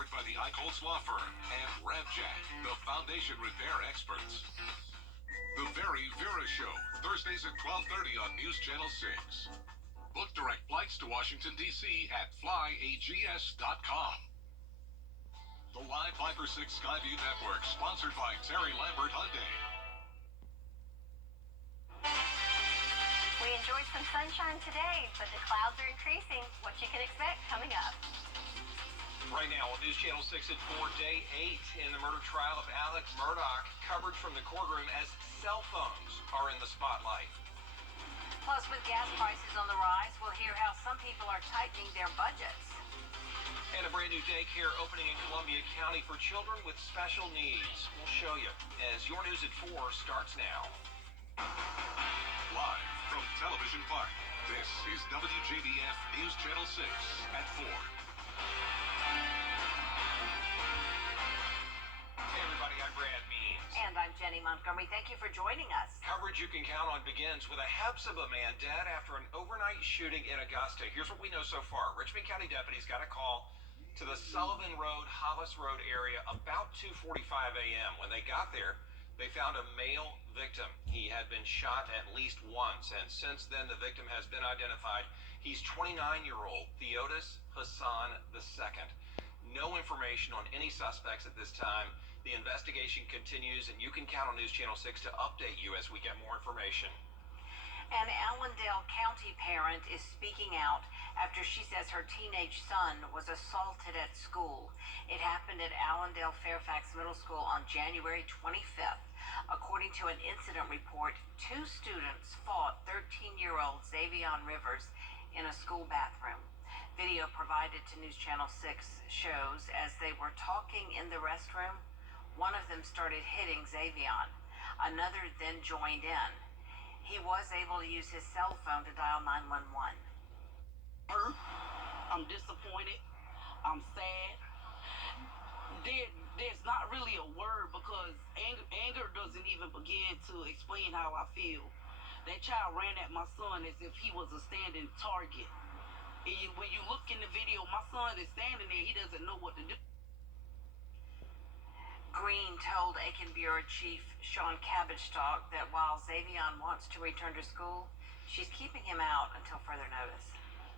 Powered by the Eichholz Law Firm and Wjbf, the foundation repair experts. The Very Vera Show, Thursdays at 12:30 on News Channel 6. Book direct flights to Washington, D.C. at flyags.com. The Live 5 or 6 Skyview Network, sponsored by Terry Lambert Hyundai. We enjoyed some sunshine today, but the clouds are increasing. What you can expect coming up. Right now on News Channel 6 at 4, Day 8 in the murder trial of Alec Murdaugh. Coverage from the courtroom as cell phones are in the spotlight. Plus, with gas prices on the rise, we'll hear how some people are tightening their budgets. And a brand new daycare opening in Columbia County for children with special needs. We'll show you as your News at 4 starts now. Live from Television Park, this is WJBF News Channel 6 at 4. Hey everybody, I'm Brad Means. And I'm Jenny Montgomery. Thank you for joining us. Coverage you can count on begins with a Hephzibah man dead after an overnight shooting in Augusta. Here's what we know so far. Richmond County deputies got a call to the Sullivan Road, Hollis Road area about 2:45 a.m. When they got there, they found a male victim. He had been shot at least once, and since then the victim has been identified. He's 29-year-old Theodis Hassan II. No information on any suspects at this time. The investigation continues, and you can count on News Channel 6 to update you as we get more information. An Allendale County parent is speaking out after she says her teenage son was assaulted at school. It happened at Allendale Fairfax Middle School on January 25th. According to an incident report, 2 students fought 13-year-old Xavion Rivers in a school bathroom. Video provided to News Channel 6 shows as they were talking in the restroom, one of them started hitting Xavion. Another then joined in. He was able to use his cell phone to dial 911. I'm disappointed. I'm sad. There's not really a word because anger doesn't even begin to explain how I feel. That child ran at my son as if he was a standing target. And when you look in the video, my son is standing there. He doesn't know what to do. Green told Aiken Bureau Chief Sean Cabbage-Stalk that while Xavion wants to return to school, she's keeping him out until further notice.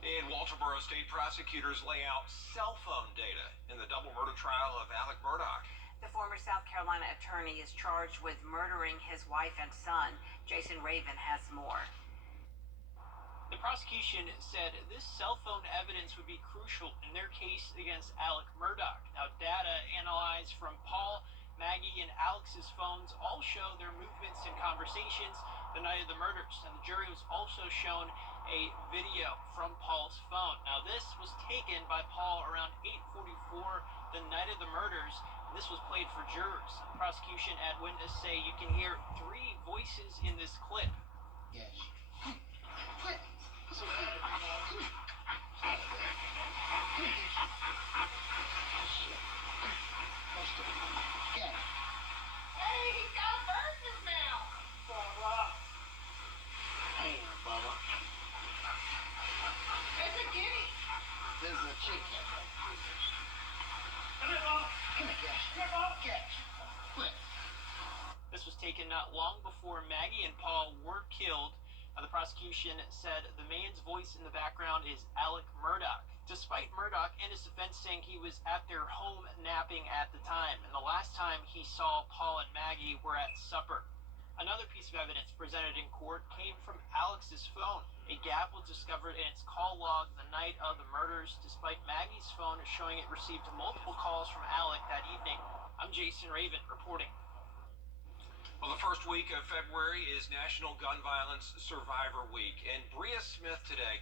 In Walterboro, state prosecutors lay out cell phone data in the double murder trial of Alec Murdaugh. The former South Carolina attorney is charged with murdering his wife and son. Jason Raven has more. The prosecution said this cell phone evidence would be crucial in their case against Alec Murdaugh. Now, data analyzed from Paul, Maggie, and Alex's phones all show their movements and conversations the night of the murders. And the jury was also shown a video from Paul's phone. Now, this was taken by Paul around 8:44 the night of the murders. And this was played for jurors. The prosecution had witnesses say you can hear 3 voices in this clip. Yes. Hey, he got a bird in his mouth. Hey, Bubba. It's a guinea. This is a chicken. Come here, Bob. Come here, Cash. Come here, Bob. Cash. Quick. This was taken not long before Maggie and Paul were killed. The prosecution said the man's voice in the background is Alec Murdaugh. Despite Murdaugh and his defense saying he was at their home napping at the time, and the last time he saw Paul and Maggie were at supper. Another piece of evidence presented in court came from Alex's phone. A gap was discovered in its call log the night of the murders, despite Maggie's phone showing it received multiple calls from Alec that evening. I'm Jason Raven reporting. Well, the first week of February is National Gun Violence Survivor Week, and Bria Smith today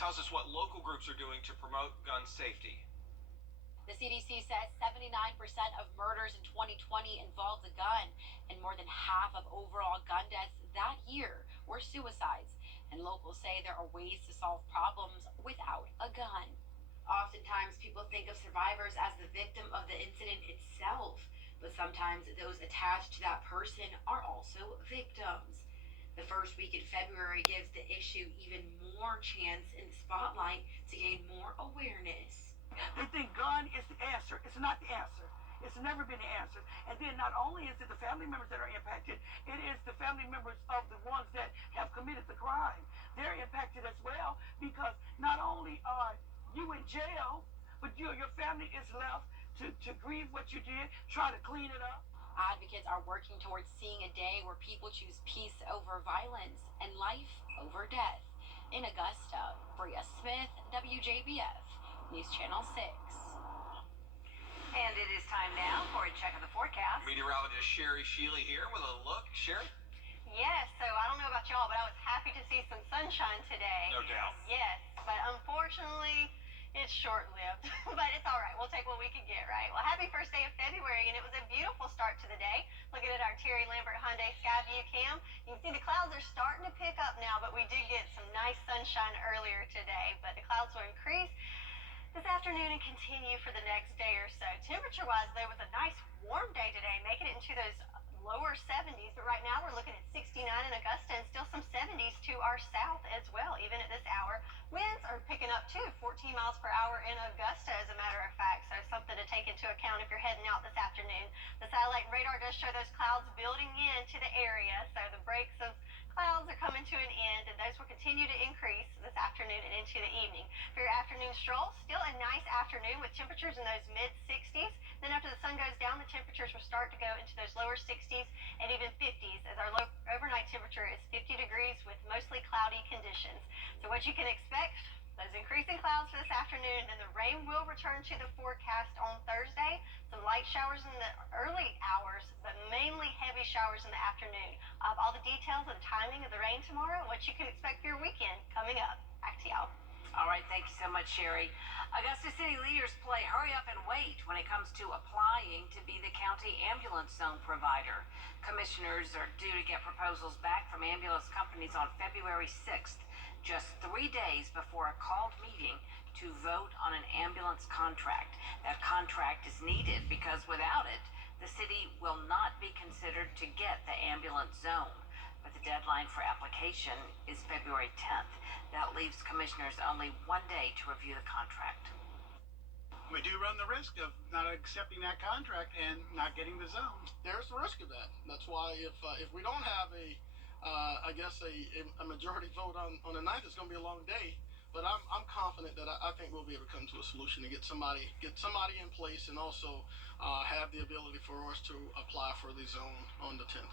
tells us what local groups are doing to promote gun safety. The CDC says 79% of murders in 2020 involved a gun, and more than half of overall gun deaths that year were suicides. And locals say there are ways to solve problems without a gun. Oftentimes, people think of survivors as the victim of the incident itself, but sometimes those attached to that person are also victims. The first week in February gives the issue even more chance in spotlight to gain more awareness. They think gun is the answer. It's not. not the answer. It's never been the answer. And then not only is it the family members that are impacted, it is the family members of the ones that have committed the crime. They're impacted as well because not only are you in jail, but your family is left to grieve what you did, try to clean it up. Advocates are working towards seeing a day where people choose peace over violence and life over death. In Augusta, Bria Smith, WJBF, News Channel 6. And it is time now for a check of the forecast. Meteorologist Sherry Shealy here with a look. Sherry? Yes, so I don't know about y'all, but I was happy to see some sunshine today. No doubt. Yes, but unfortunately, it's short-lived. But it's all right. We'll take what we can get, right? Well, happy first day of February, and it was a beautiful start to the day. Looking at our Terry Lambert Hyundai Skyview cam, you can see the clouds are starting to pick up now, but we did get some nice sunshine earlier today. But the clouds will increase this afternoon and continue for the next day or so. Temperature-wise, though, with a nice warm day today, making it into those lower 70s, but right now we're looking at 69 in Augusta and still some 70s to our south as well, even at this hour. Winds are picking up too, 14 miles per hour in Augusta, as a matter of fact, so something to take into account if you're heading out this afternoon. The satellite radar does show those clouds building into the area, so the breaks of clouds are coming to an end, and those will continue to increase this afternoon and into the evening. For your afternoon stroll, still a nice afternoon with temperatures in those mid-60s. Then after the sun goes down, the temperatures will start to go into those lower 60s and even 50s, as our overnight temperature is 50 degrees with mostly cloudy conditions. So what you can expect, those increasing clouds for this afternoon, and the rain will return to the forecast on Thursday. Some light showers in the early hours, but mainly heavy showers in the afternoon. All the details of the timing of the rain tomorrow and what you can expect for your weekend coming up. Back to y'all. All right, thank you so much, Sherry. Augusta City leaders play hurry up and wait when it comes to applying to be the county ambulance zone provider. Commissioners are due to get proposals back from ambulance companies on February 6th, just 3 days before a called meeting to vote on an ambulance contract. That contract is needed because without it, the city will not be considered to get the ambulance zone. But the deadline for application is February 10th. That leaves commissioners only 1 day to review the contract. We do run the risk of not accepting that contract and not getting the zone. There's the risk of that. That's why if we don't have a majority vote on the 9th, it's going to be a long day. But I'm confident that I think we'll be able to come to a solution to get somebody in place and also have the ability for us to apply for the zone on the 10th.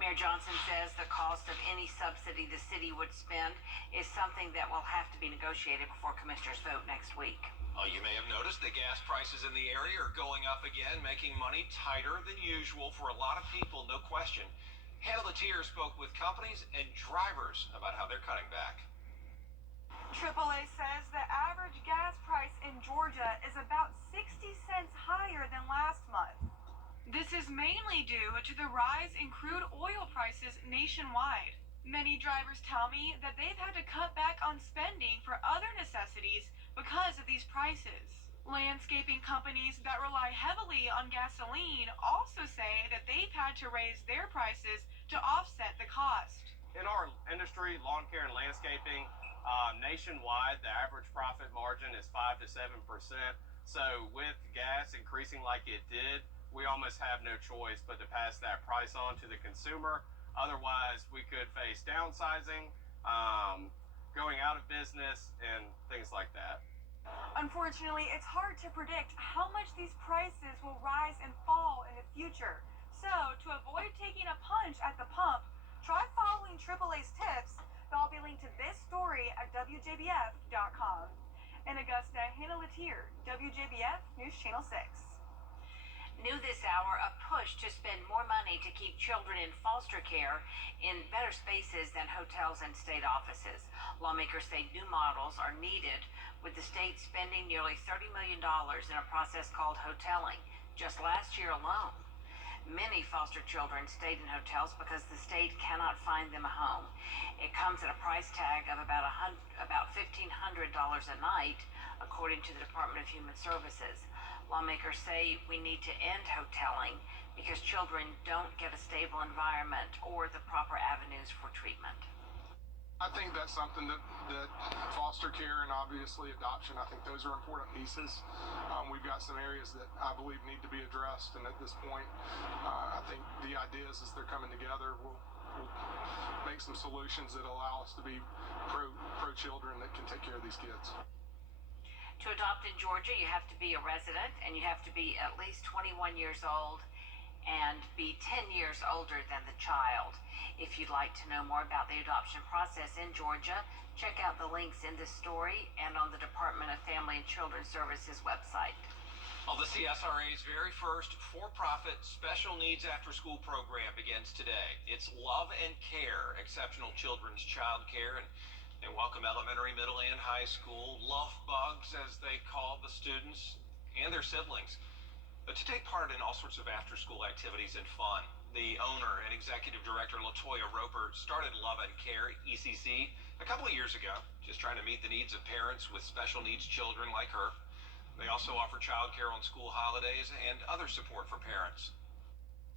Mayor Johnson says the cost of any subsidy the city would spend is something that will have to be negotiated before commissioners vote next week. You may have noticed that gas prices in the area are going up again, making money tighter than usual for a lot of people, no question. Hannah Latier spoke with companies and drivers about how they're cutting back. AAA says the average gas price in Georgia is about 60 cents higher than last month. This is mainly due to the rise in crude oil prices nationwide. Many drivers tell me that they've had to cut back on spending for other necessities because of these prices. Landscaping companies that rely heavily on gasoline also say that they've had to raise their prices to offset the cost. In our industry, lawn care and landscaping, nationwide, the average profit margin is 5 to 7%. So with gas increasing like it did, we almost have no choice but to pass that price on to the consumer. Otherwise, we could face downsizing, going out of business, and things like that. Unfortunately, it's hard to predict how much these prices will rise and fall in the future. So, to avoid taking a punch at the pump, try following AAA's tips. They'll be linked to this story at WJBF.com. In Augusta, Hannah Latier, WJBF News Channel 6. New this hour, a push to spend more money to keep children in foster care in better spaces than hotels and state offices. Lawmakers say new models are needed, with the state spending nearly $30 million in a process called hoteling just last year alone. Many foster children stayed in hotels because the state cannot find them a home. It comes at a price tag of about $1,500 a night, according to the Department of Human Services. Lawmakers say we need to end hoteling because children don't get a stable environment or the proper avenues for treatment. I think that's something that foster care and obviously adoption, I think those are important pieces. We've got some areas that I believe need to be addressed, and at this point, I think the ideas as they're coming together will make some solutions that allow us to be pro children that can take care of these kids. To adopt in Georgia, you have to be a resident and you have to be at least 21 years old and be 10 years older than the child. If you'd like to know more about the adoption process in Georgia, check out the links in this story and on the Department of Family and Children's Services website. Well, the CSRA's very first for-profit special needs after-school program begins today. It's Love and Care, exceptional children's child care, and they welcome elementary, middle, and high school love bugs, as they call the students and their siblings, to take part in all sorts of after-school activities and fun. The owner and executive director, LaToya Roper, started Love and Care, ECC, a couple of years ago, just trying to meet the needs of parents with special needs children like her. They also offer childcare on school holidays and other support for parents.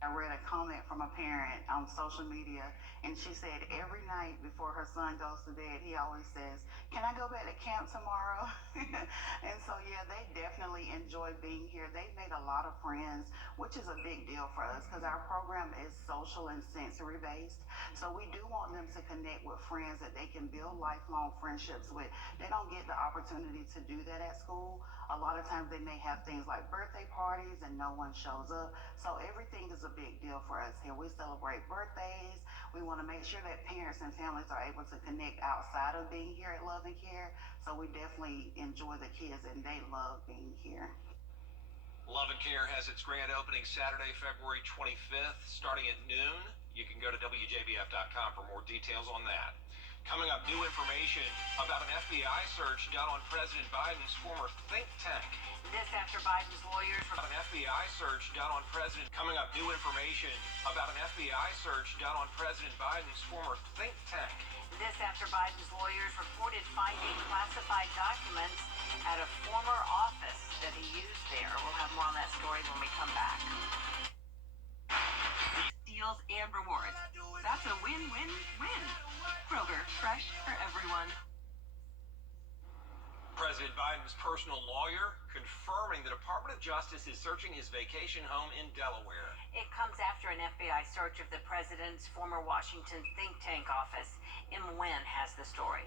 I read a comment from a parent on social media, and she said every night before her son goes to bed, he always says, "Can I go back to camp tomorrow?" And so, yeah, they definitely enjoy being here. They've made a lot of friends, which is a big deal for us because our program is social and sensory based. So we do want them to connect with friends that they can build lifelong friendships with. They don't get the opportunity to do that at school. A lot of times they may have things like birthday parties and no one shows up. So everything is a big deal for us here. We celebrate birthdays. We want to make sure that parents and families are able to connect outside of being here at Love and Care. So we definitely enjoy the kids and they love being here. Love and Care has its grand opening Saturday, February 25th, starting at noon. You can go to Wjbf.com for more details on that. Coming up, new information about an FBI search done on President Biden's former think tank. This after Biden's lawyers An FBI search done on President. Coming up, new information about an FBI search done on President Biden's former think tank. This after Biden's lawyers reported finding classified documents at a former office that he used there. We'll have more on that story when we come back. Deals and rewards. That's a win-win-win. Kroger, fresh for everyone. President Biden's personal lawyer confirming the Department of Justice is searching his vacation home in Delaware. It comes after an FBI search of the president's former Washington think tank office. Em Nguyen has the story.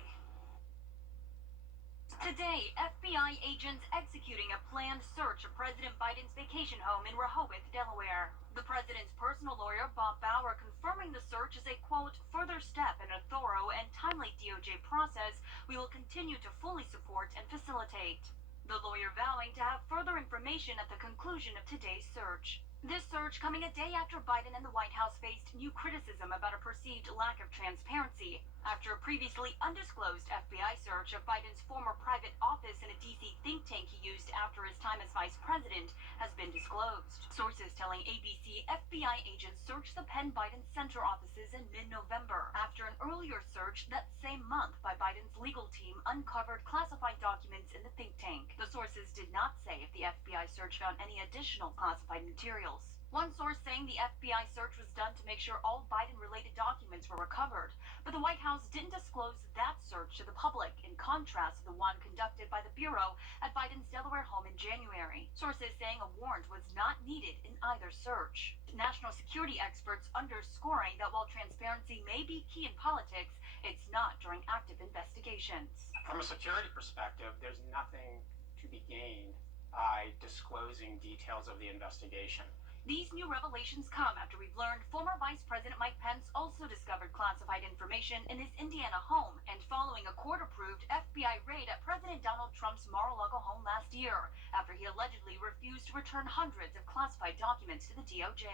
Today, FBI agents executing a planned search of President Biden's vacation home in Rehoboth, Delaware. The president's personal lawyer, Bob Bauer, confirming the search is a, quote, further step in a thorough and timely DOJ process we will continue to fully support and facilitate. The lawyer vowing to have further information at the conclusion of today's search. This search coming a day after Biden and the White House faced new criticism about a perceived lack of transparency after a previously undisclosed FBI search of Biden's former private office in a D.C. think tank he used after his time as vice president has been disclosed. Sources telling ABC FBI agents searched the Penn Biden Center offices in mid-November after an earlier search that same month by Biden's legal team uncovered classified documents in the think tank. The sources did not say if the FBI search found any additional classified materials. One source saying the FBI search was done to make sure all Biden-related documents were recovered, but the White House didn't disclose that search to the public, in contrast to the one conducted by the Bureau at Biden's Delaware home in January. Sources saying a warrant was not needed in either search. National security experts underscoring that while transparency may be key in politics, it's not during active investigations. From a security perspective, there's nothing to be gained by disclosing details of the investigation. These new revelations come after we've learned former Vice President Mike Pence also discovered classified information in his Indiana home and following a court-approved FBI raid at President Donald Trump's Mar-a-Lago home last year after he allegedly refused to return hundreds of classified documents to the DOJ.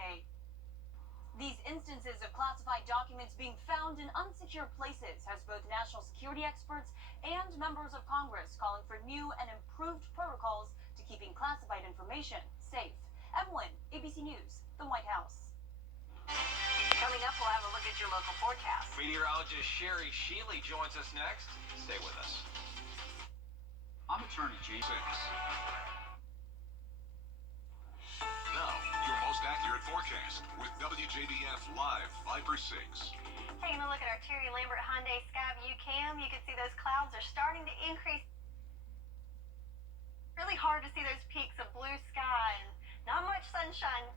These instances of classified documents being found in unsecure places has both national security experts and members of Congress calling for new and improved protocols to keeping classified information safe. Em Nguyen, ABC News, the White House. Coming up, we'll have a look at your local forecast. Meteorologist Sherry Shealy joins us next. Stay with us. I'm attorney G6. Now, your most accurate forecast with WJ. Wjbf Live Viper 6. Taking a look at our Terry Lambert Hyundai Skyview cam, you can see those clouds are starting to increase. Really hard to see those peaks of blue sky and not much sunshine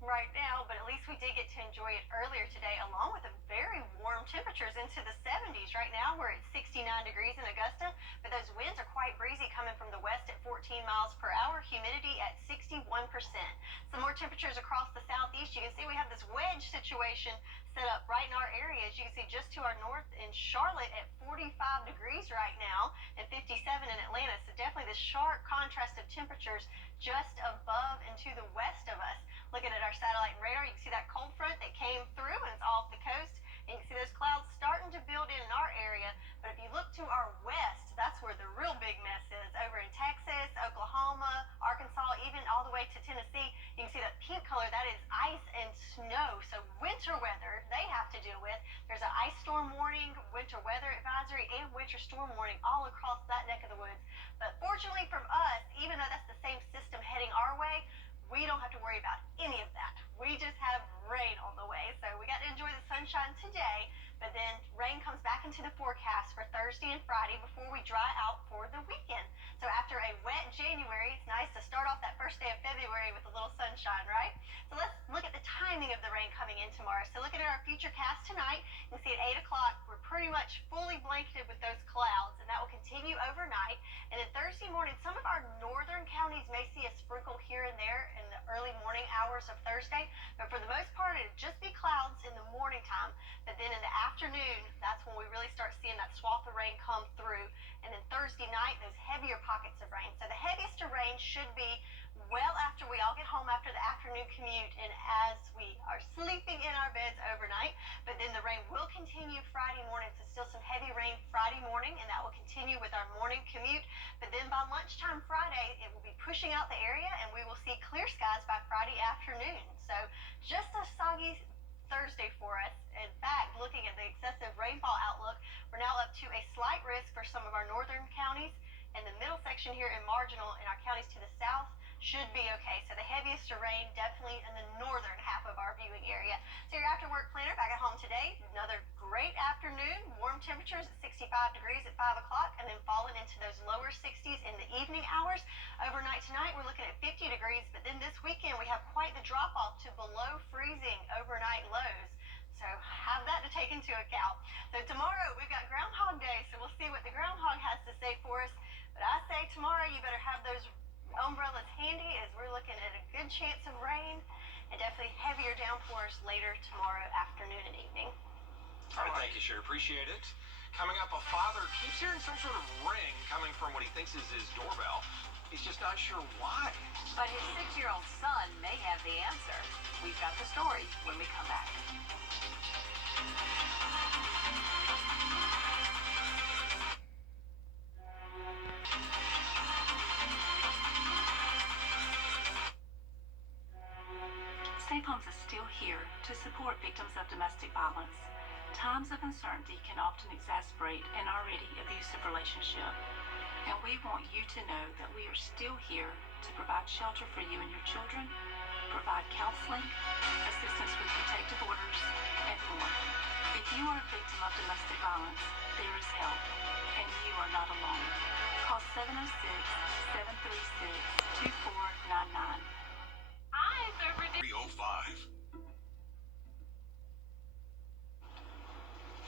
right now, but at least we did get to enjoy it earlier today, along with the very warm temperatures into the 70s. Right now we're at 69 degrees in Augusta, but those winds are quite breezy coming from the west at 14 miles per hour, humidity at 61%. Some more temperatures across the southeast. You can see we have this wedge situation set up right in our area. As you can see just to our north in Charlotte at 45 degrees right now and 57 in Atlanta. So definitely this sharp contrast of temperatures just above and to the west of us. Looking at our satellite and radar, you can see that cold front that came through and it's off the coast. And you can see those clouds starting to build in our area. But if you look to our west, that's where the real big mess is. Over in Texas, Oklahoma, Arkansas, even all the way to Tennessee, you can see that pink color, that is ice and snow. So winter weather they have to deal with. There's an ice storm warning, winter weather advisory, and winter storm warning all across that neck of the woods. But fortunately from us, even though that's the same system heading our way, we don't have to worry about any of that. We just have rain on the way. So we got to enjoy the sunshine today, but then rain comes back into the forecast for Thursday and Friday before we dry out for the weekend. So after a wet January, it's nice to start off that first day of February with a little sunshine, right? So let's look at the timing of the rain coming in tomorrow. So looking at our future cast tonight, you can see at 8 o'clock, we're pretty much fully blanketed with those clouds, and that will continue overnight. And then Thursday morning, some of our northern counties may see a sprinkle here and there in the early morning hours of Thursday, but for the most part, it'll just be clouds in the morning time. But then in the afternoon, that's when we really start seeing that swath of rain come through. And then Thursday night, those heavier pockets of rain. So the heaviest of rain should be well after we all get home after the afternoon commute and as we are sleeping in our beds overnight. But then the rain will continue Friday morning, so still some heavy rain Friday morning, and that will continue with our morning commute. But then by lunchtime Friday, it will be pushing out the area and we will see clear skies by Friday afternoon. So just a soggy Thursday for us. In fact, looking at the excessive rainfall outlook, we're now up to a slight risk for some of our northern counties, and the middle section here in marginal in our counties to the south should be okay. So the heaviest of rain definitely in the northern half of our viewing area. So your after work planner back at home today, another great afternoon, warm temperatures at 65 degrees at 5 o'clock and then falling into those lower 60s in the evening hours. Overnight tonight we're looking at 50 degrees, but then this weekend we have quite the drop off to below freezing overnight lows. So have that to take into account. So tomorrow we've got Groundhog Day, so we'll see what the groundhog has to say for us. But I say tomorrow you better have those umbrellas handy as we're looking at a good chance of rain and definitely heavier downpours later tomorrow afternoon and evening. All right, thank you, Sherry. Appreciate it. Coming up, a father keeps hearing some sort of ring coming from what he thinks is his doorbell. He's just not sure why. But his 6-year-old son may have the answer. We've got the story when we come back. Safe Homes is still here to support victims of domestic violence. Times of uncertainty can often exasperate an already abusive relationship. And we want you to know that we are still here to provide shelter for you and your children, provide counseling, assistance with protective orders, and more. If you are a victim of domestic violence, there is help, and you are not alone. Call 706-736-2499. Hi, Beverly. 305.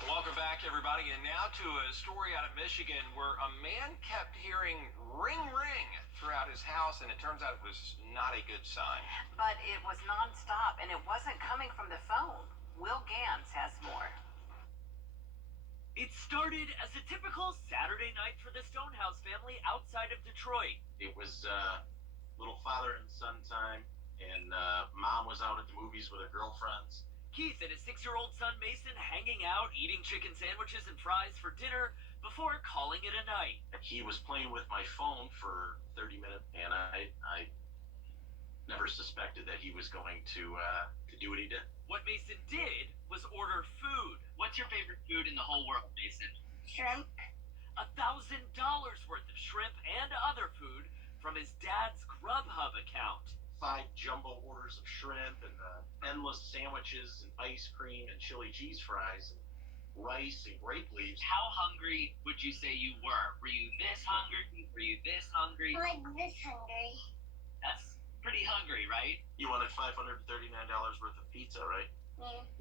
Welcome back, everybody, and now to a story out of Michigan where a man kept hearing ring, ring throughout his house, and it turns out it was not a good sign. But it was nonstop, and it wasn't coming from the phone. Will Gans has more. It started as a typical Saturday night for the Stonehouse family outside of Detroit. It was little father and son time, and mom was out at the movies with her girlfriends. Keith and his 6-year-old son Mason hanging out, eating chicken sandwiches and fries for dinner before calling it a night. He was playing with my phone for 30 minutes, and I never suspected that he was going to do what he did. What Mason did was order food. What's your favorite food in the whole world, Mason? Shrimp. $1,000 worth of shrimp and other food from his dad's Grubhub account. 5 jumbo orders of shrimp and endless sandwiches and ice cream and chili cheese fries and rice and grape leaves. How hungry would you say you were? Were you this hungry? Were you this hungry? Like this hungry. That's pretty hungry, right? You wanted $539 worth of pizza, right?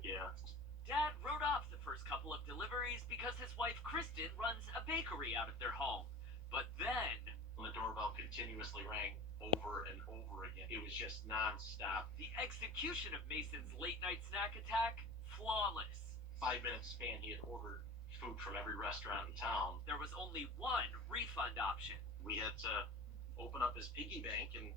Yeah. Dad wrote off the first couple of deliveries because his wife Kristen runs a bakery out of their home. But then The doorbell continuously rang over and over again. It was just nonstop. the execution of Mason's late night snack attack, flawless. 5-minute span, he had ordered food from every restaurant in town. There was only one refund option. We had to open up his piggy bank and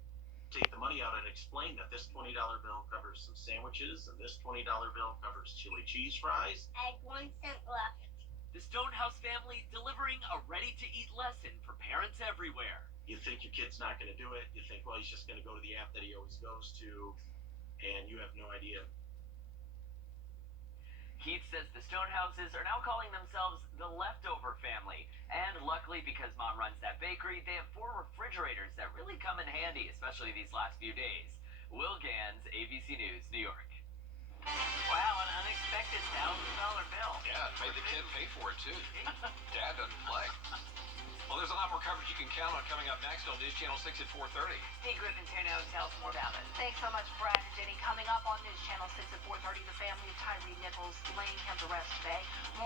take the money out and explain that this $20 bill covers some sandwiches and this $20 bill covers chili cheese fries. I had 1 cent left. The Stonehouse family delivering a ready-to-eat lesson for parents everywhere. You think your kid's not going to do it. You think, well, he's just going to go to the app that he always goes to, and you have no idea. Keith says the Stonehouses are now calling themselves the Leftover Family. And luckily, because Mom runs that bakery, they have 4 refrigerators that really come in handy, especially these last few days. Will Gans, ABC News, New York. Wow, an unexpected $1,000 bill. Yeah, it made the kid pay for it, too. Dad doesn't play. Well, there's a lot more coverage you can count on coming up next on News Channel 6 at 4:30. Hey, Griffin Tuno, tell us more about it. Thanks so much, Brad and Jenny. Coming up on News Channel 6 at 4:30, the family of Tyree Nichols laying him to rest today. More